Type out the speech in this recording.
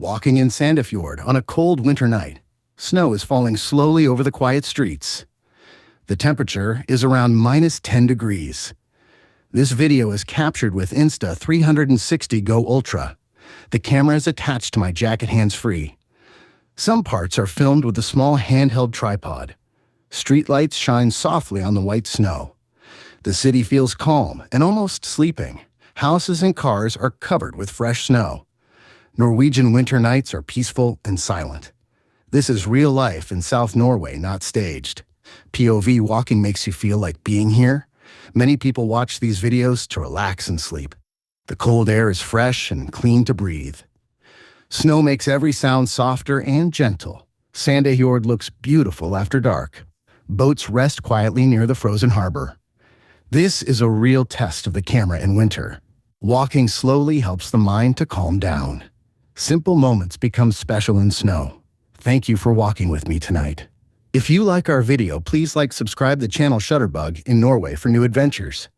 Walking in Sandefjord on a cold winter night. Snow is falling slowly over the quiet streets. The temperature is around -10 degrees. This video is captured with Insta360 GO Ultra. The camera is attached to my jacket hands-free. Some parts are filmed with a small handheld tripod. Streetlights shine softly on the white snow. The city feels calm and almost sleeping. Houses and cars are covered with fresh snow. Norwegian winter nights are peaceful and silent. This is real life in South Norway, not staged. POV walking makes you feel like being here. Many people watch these videos to relax and sleep. The cold air is fresh and clean to breathe. Snow makes every sound softer and gentle. Sandefjord looks beautiful after dark. Boats rest quietly near the frozen harbor. This is a real test of the camera in winter. Walking slowly helps the mind to calm down. Simple moments become special in snow. Thank you for walking with me tonight. If you like our video, please subscribe the channel Shutterbug in Norway for new adventures.